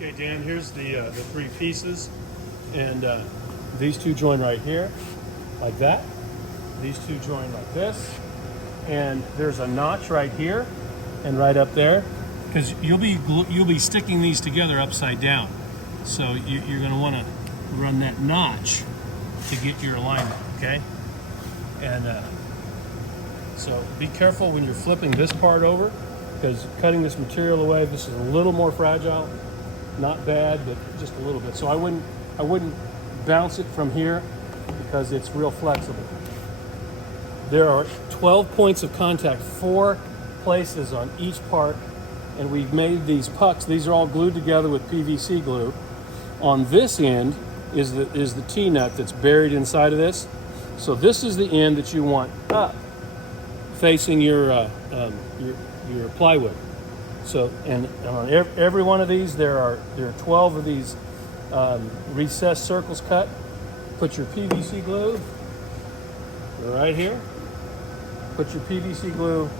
Okay, Dan, here's the three pieces, and these two join right here, like that. These two join like this, and there's a notch right here and right up there, because you'll be sticking these together upside down. So you're going to want to run that notch to get your alignment, okay? And so be careful when you're flipping this part over, because cutting this material away, this is a little more fragile. Not bad, but just a little bit. So I wouldn't bounce it from here because it's real flexible. There are 12 points of contact, 4 places on each part, and we've made these pucks. These are all glued together with PVC glue. On this end is the T-nut that's buried inside of this. So this is the end that you want up, facing your plywood. So, and on every one of these, there are 12 of these recessed circles cut. Put your PVC glue right here. Put your PVC glue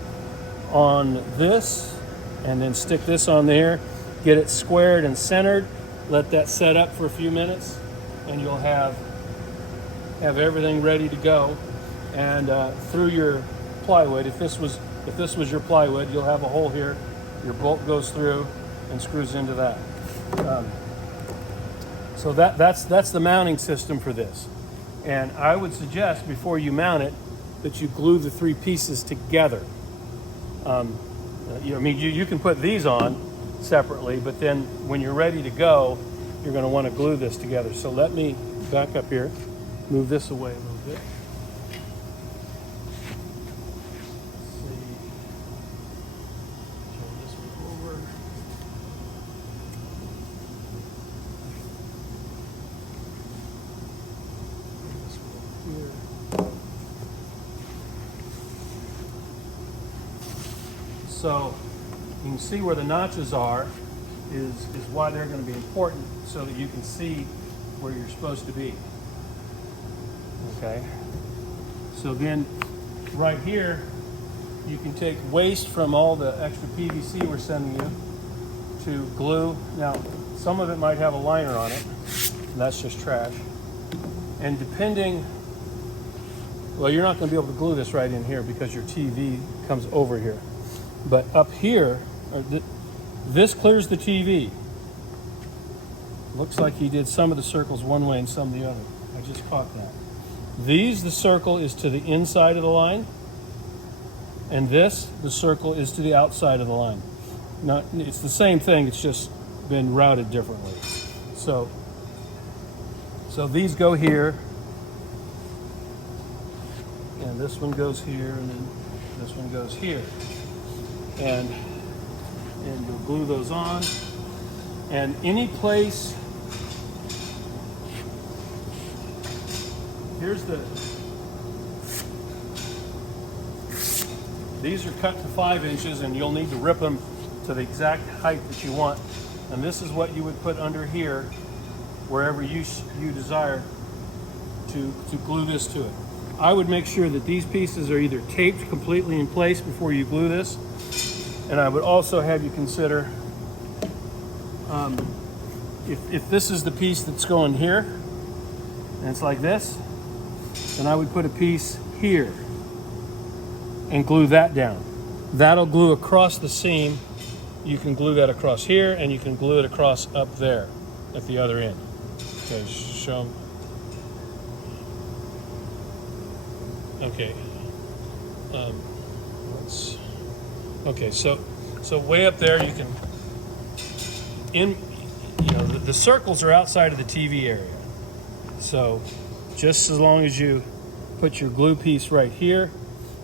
on this, and then stick this on there. Get it squared and centered. Let that set up for a few minutes, and you'll have everything ready to go. And through your plywood, if this was your plywood, you'll have a hole here. Your bolt goes through and screws into that. So that's the mounting system for this. And I would suggest before you mount it that you glue the 3 pieces together. You can put these on separately, but then when you're ready to go, you're going to want to glue this together. So let me back up here, move this away a little bit. So you can see where the notches are is why they're going to be important, so that you can see where you're supposed to be. Okay. So then right here, you can take waste from all the extra PVC we're sending you to glue. Now, some of it might have a liner on it. That's just trash. And depending, well, you're not going to be able to glue this right in here because your TV comes over here. But up here, this clears the TV. Looks like he did some of the circles one way and some the other. I just caught that. The circle is to the inside of the line, and the circle is to the outside of the line. It's the same thing, it's just been routed differently. So these go here, and this one goes here, and then this one goes here. And you'll glue those on. And any place, these are cut to 5 inches, and you'll need to rip them to the exact height that you want. And this is what you would put under here, wherever you desire to glue this to it. I would make sure that these pieces are either taped completely in place before you glue this. And I would also have you consider, if this is the piece that's going here, and it's like this, then I would put a piece here and glue that down. That'll glue across the seam. You can glue that across here, and you can glue it across up there at the other end. Okay, show them. Okay. Okay, so way up there you can, the circles are outside of the TV area. So just as long as you put your glue piece right here,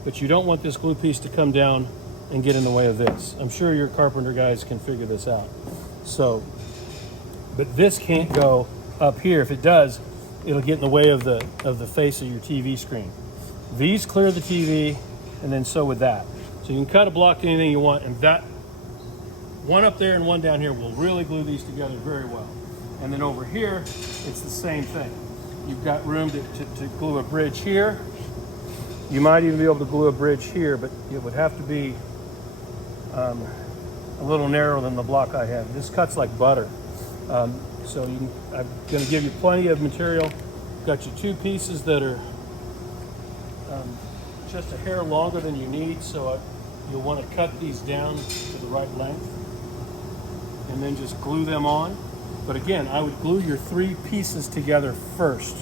but you don't want this glue piece to come down and get in the way of this. I'm sure your carpenter guys can figure this out. So, but this can't go up here. If it does, it'll get in the way of the face of your TV screen. These clear the TV, and then so would that. So you can cut a block to anything you want, and that one up there and one down here will really glue these together very well. And then over here, it's the same thing. You've got room to glue a bridge here. You might even be able to glue a bridge here, but it would have to be a little narrower than the block I have. This cuts like butter. So I'm going to give you plenty of material. Got you two pieces that are just a hair longer than you need, so you'll want to cut these down to the right length and then just glue them on. But again, I would glue your three pieces together first,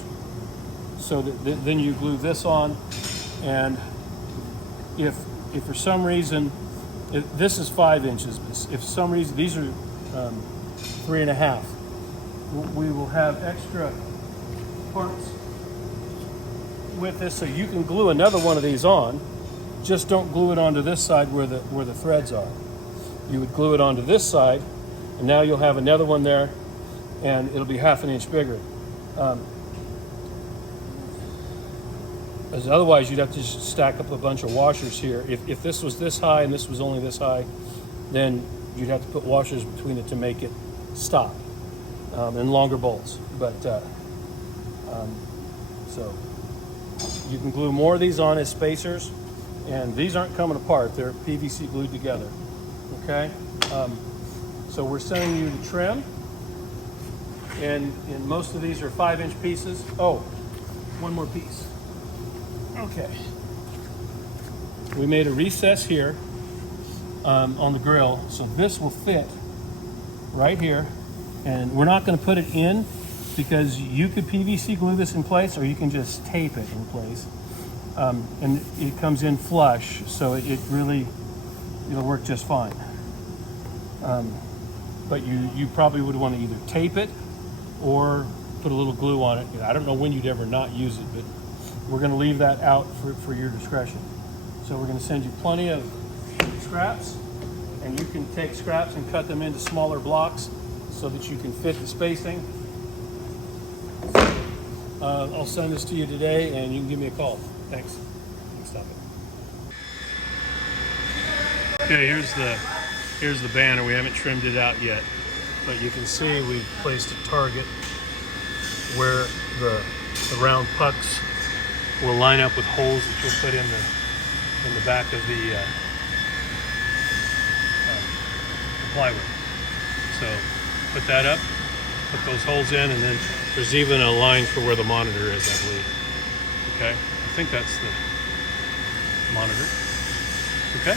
so that then you glue this on. And if for some reason, this is 5 inches, but if for some reason these are 3.5, we will have extra parts with this, so you can glue another one of these on. Just don't glue it onto this side where the threads are. You would glue it onto this side, and now you'll have another one there, and it'll be 1/2 inch bigger. As otherwise, you'd have to just stack up a bunch of washers here. If this was this high and this was only this high, then you'd have to put washers between it to make it stop, and longer bolts. But so you can glue more of these on as spacers, and these aren't coming apart. They're PVC glued together. Okay. So we're sending you the trim, and most of these are 5 inch pieces. Oh, one more piece. Okay. We made a recess here on the grill, so this will fit right here. And we're not going to put it in because you could PVC glue this in place, or you can just tape it in place. And it comes in flush, so it'll work just fine. But you probably would want to either tape it or put a little glue on it. I don't know when you'd ever not use it, but we're going to leave that out for your discretion. So we're going to send you plenty of scraps, and you can take scraps and cut them into smaller blocks so that you can fit the spacing. I'll send this to you today, and you can give me a call. Thanks. You can stop it. Okay, here's the banner. We haven't trimmed it out yet, but you can see we've placed a target where the round pucks will line up with holes that you'll put in the back of the plywood. So put that up, put those holes in, and then there's even a line for where the monitor is, I believe. Okay, I think that's the monitor. Okay.